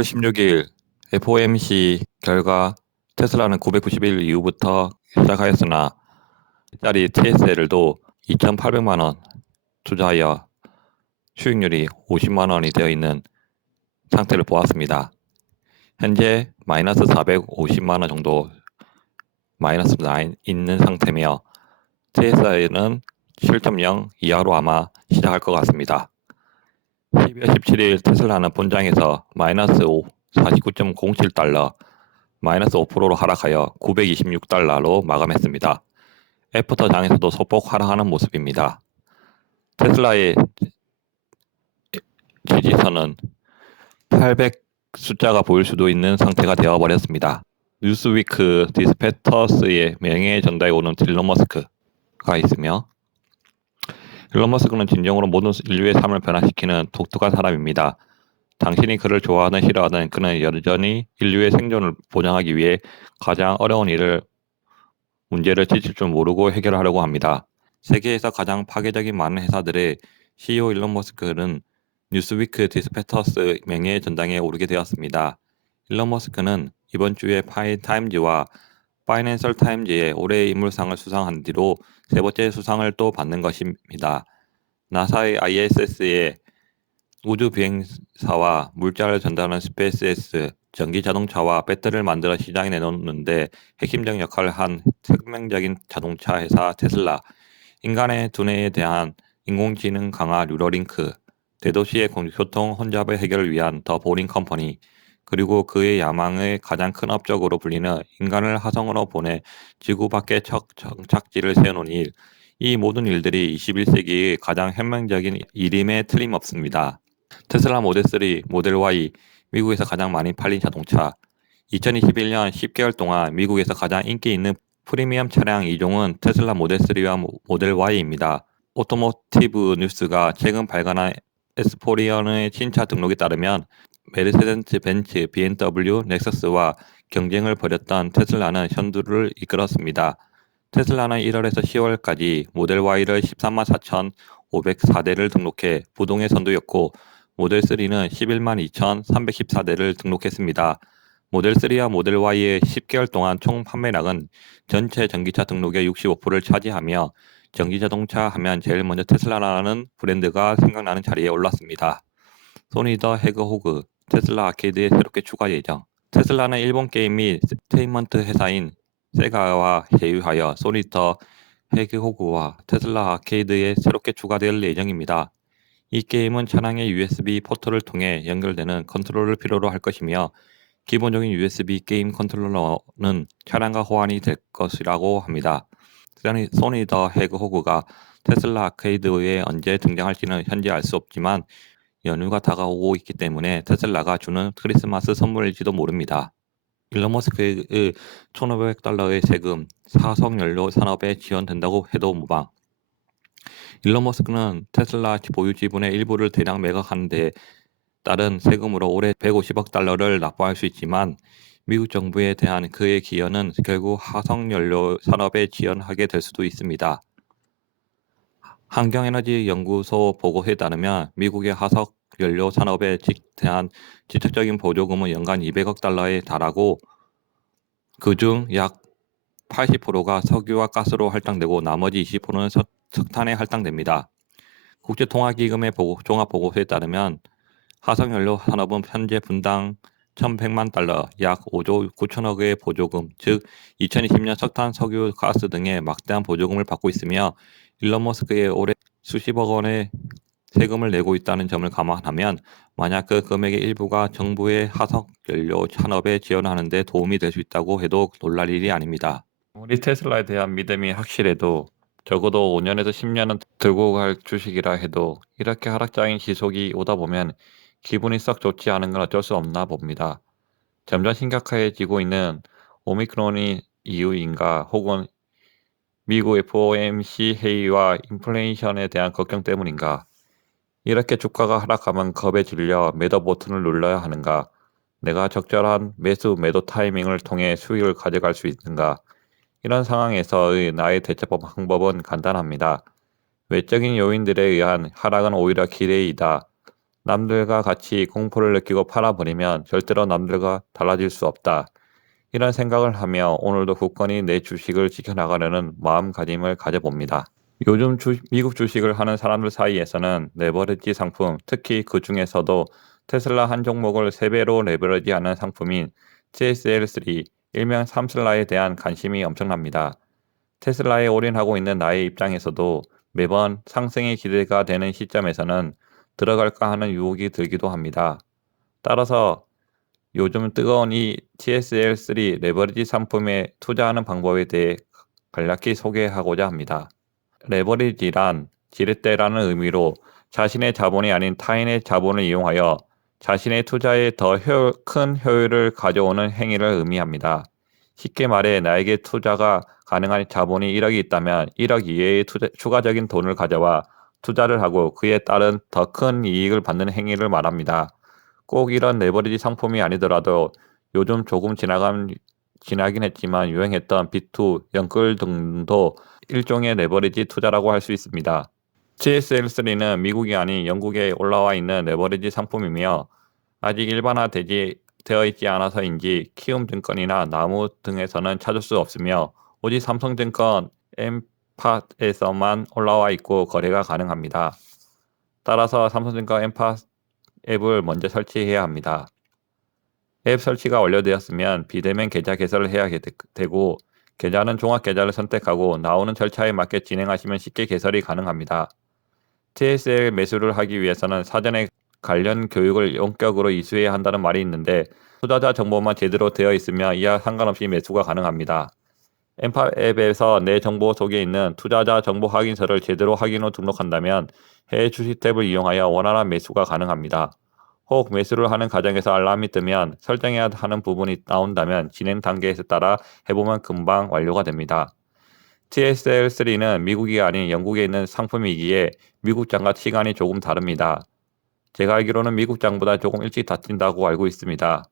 8월 16일 FOMC 결과 테슬라는 991 이후부터 시작하였으나 짜리 TSL도 2,800만 원 투자하여 수익률이 50만 원이 되어 있는 상태를 보았습니다. 현재 마이너스 450만 원 정도 마이너스 나 있는 상태며 TSL은 7.0 이하로 아마 시작할 것 같습니다. 12월 17일 테슬라는 본장에서 마이너스 49.07달러, 마이너스 5%로 하락하여 926달러로 마감했습니다. 애프터 장에서도 소폭 하락하는 모습입니다. 테슬라의 지지선은 800 숫자가 보일 수도 있는 상태가 되어버렸습니다. 뉴스위크 디스패터스의 명예의 전당에 오른 일론 머스크가 있으며, 일론 머스크는 진정으로 모든 인류의 삶을 변화시키는 독특한 사람입니다. 당신이 그를 좋아하든 싫어하든 그는 여전히 인류의 생존을 보장하기 위해 가장 어려운 문제를 지칠 줄 모르고 해결하려고 합니다. 세계에서 가장 파괴적인 많은 회사들의 CEO 일론 머스크는 뉴스위크 디스패터스 명예의 전당에 오르게 되었습니다. 일론 머스크는 이번 주에 타임즈와 파이낸셜 타임즈의 올해의 인물상을 수상한 뒤로 세 번째 수상을 또 받는 것입니다. 나사의 ISS의 우주 비행사와 물자를 전달하는 스페이스X, 전기 자동차와 배터리를 만들어 시장에 내놓는데 핵심적 역할을 한 혁명적인 자동차 회사 테슬라, 인간의 두뇌에 대한 인공지능 강화 뉴러링크, 대도시의 교통 혼잡의 해결을 위한 더 보링 컴퍼니, 그리고 그의 야망의 가장 큰 업적으로 불리는 인간을 화성으로 보내 지구 밖에 첫 정착지를 세우는 일, 이 모든 일들이 21세기의 가장 혁명적인 일임에 틀림없습니다. 테슬라 모델 3, 모델 Y, 미국에서 가장 많이 팔린 자동차. 2021년 10개월 동안 미국에서 가장 인기 있는 프리미엄 차량 2종은 테슬라 모델 3와 모델 Y입니다. 오토모티브 뉴스가 최근 발간한 에스포리언의 신차 등록에 따르면 메르세데스 벤츠, BMW, 넥서스와 경쟁을 벌였던 테슬라는 선두를 이끌었습니다. 테슬라는 1월에서 10월까지 모델 Y를 13만 4,504대를 등록해 부동의 선두였고, 모델 3는 11만 2,314대를 등록했습니다. 모델 3와 모델 Y의 10개월 동안 총 판매량은 전체 전기차 등록의 65%를 차지하며 전기자동차 하면 제일 먼저 테슬라라는 브랜드가 생각나는 자리에 올랐습니다. 소니 더 해그호그, 테슬라 아케이드에 새롭게 추가 예정. 테슬라는 일본 게임 및 엔터테인먼트 회사인 세가와 제휴하여 소니 더 해그호그와 테슬라 아케이드에 새롭게 추가될 예정입니다. 이 게임은 차량의 USB 포트를 통해 연결되는 컨트롤을 필요로 할 것이며, 기본적인 USB 게임 컨트롤러는 차량과 호환이 될 것이라고 합니다. 소니 더 해그호그가 테슬라 아케이드에 언제 등장할지는 현재 알 수 없지만 연휴가 다가오고 있기 때문에 테슬라가 주는 크리스마스 선물일지도 모릅니다. 일론 머스크의 1,500달러의 세금, 화석연료 산업에 지원된다고 해도 무방. 일론 머스크는 테슬라 보유 지분의 일부를 대량 매각하는 데 따른 세금으로 올해 150억 달러를 납부할 수 있지만, 미국 정부에 대한 그의 기여는 결국 화석연료 산업에 지원하게 될 수도 있습니다. 환경에너지연구소 보고에 따르면 미국의 화석연료 산업에 대한 직접적인 보조금은 연간 200억 달러에 달하고, 그중 약 80%가 석유와 가스로 할당되고 나머지 20%는 석탄에 할당됩니다. 국제통화기금의 종합보고서에 따르면 화석연료 산업은 현재 분당 1,100만 달러, 약 5조 9천억의 보조금, 즉 2020년 석탄, 석유, 가스 등의 막대한 보조금을 받고 있으며, 일론 머스크의 올해 수십억 원의 세금을 내고 있다는 점을 감안하면 만약 그 금액의 일부가 정부의 화석연료 산업에 지원하는 데 도움이 될 수 있다고 해도 놀랄 일이 아닙니다. 우리 테슬라에 대한 믿음이 확실해도 적어도 5년에서 10년은 들고 갈 주식이라 해도 이렇게 하락장인 지속이 오다 보면 기분이 썩 좋지 않은 건 어쩔 수 없나 봅니다. 점점 심각해지고 있는 오미크론이 이유인가, 혹은 미국 FOMC 회의와 인플레이션에 대한 걱정 때문인가, 이렇게 주가가 하락하면 겁에 질려 매도 버튼을 눌러야 하는가, 내가 적절한 매도 타이밍을 통해 수익을 가져갈 수 있는가, 이런 상황에서의 나의 대처 방법은 간단합니다. 외적인 요인들에 의한 하락은 오히려 기회이다. 남들과 같이 공포를 느끼고 팔아버리면 절대로 남들과 달라질 수 없다. 이런 생각을 하며 오늘도 굳건히 내 주식을 지켜나가려는 마음가짐을 가져봅니다. 요즘 미국 주식을 하는 사람들 사이에서는 레버리지 상품, 특히 그 중에서도 테슬라 한 종목을 3배로 레버리지하는 상품인 TSL3, 일명 삼슬라에 대한 관심이 엄청납니다. 테슬라에 올인하고 있는 나의 입장에서도 매번 상승이 기대가 되는 시점에서는 들어갈까 하는 유혹이 들기도 합니다. 따라서 요즘 뜨거운 이 TSL3 레버리지 상품에 투자하는 방법에 대해 간략히 소개하고자 합니다. 레버리지란 지렛대라는 의미로 자신의 자본이 아닌 타인의 자본을 이용하여 자신의 투자에 더 큰 효율을 가져오는 행위를 의미합니다. 쉽게 말해 나에게 투자가 가능한 자본이 1억이 있다면 1억 이외의 추가적인 돈을 가져와 투자를 하고 그에 따른 더 큰 이익을 받는 행위를 말합니다. 꼭 이런 레버리지 상품이 아니더라도 요즘 조금 지나긴 했지만 유행했던 비투, 연끌 등도 일종의 레버리지 투자라고 할 수 있습니다. TSL3는 미국이 아닌 영국에 올라와 있는 레버리지 상품이며 아직 되어 있지 않아서인지 키움증권이나 나무 등에서는 찾을 수 없으며 오직 삼성증권 엠팟에서만 올라와 있고 거래가 가능합니다. 따라서 삼성증권 엠팟 앱을 먼저 설치해야 합니다. 앱 설치가 완료되었으면 비대면 계좌 개설을 해야 되고 계좌는 종합계좌를 선택하고 나오는 절차에 맞게 진행하시면 쉽게 개설이 가능합니다. TSL 매수를 하기 위해서는 사전에 관련 교육을 원격으로 이수해야 한다는 말이 있는데 투자자 정보만 제대로 되어 있으면 이와 상관없이 매수가 가능합니다. 엠파 앱에서 내 정보 속에 있는 투자자 정보 확인서를 제대로 확인 후 등록한다면 해외 주식 탭을 이용하여 원활한 매수가 가능합니다. 혹 매수를 하는 과정에서 알람이 뜨면 설정해야 하는 부분이 나온다면 진행 단계에 따라 해보면 금방 완료가 됩니다. TSL3는 미국이 아닌 영국에 있는 상품이기에 미국장과 시간이 조금 다릅니다. 제가 알기로는 미국장보다 조금 일찍 닫힌다고 알고 있습니다.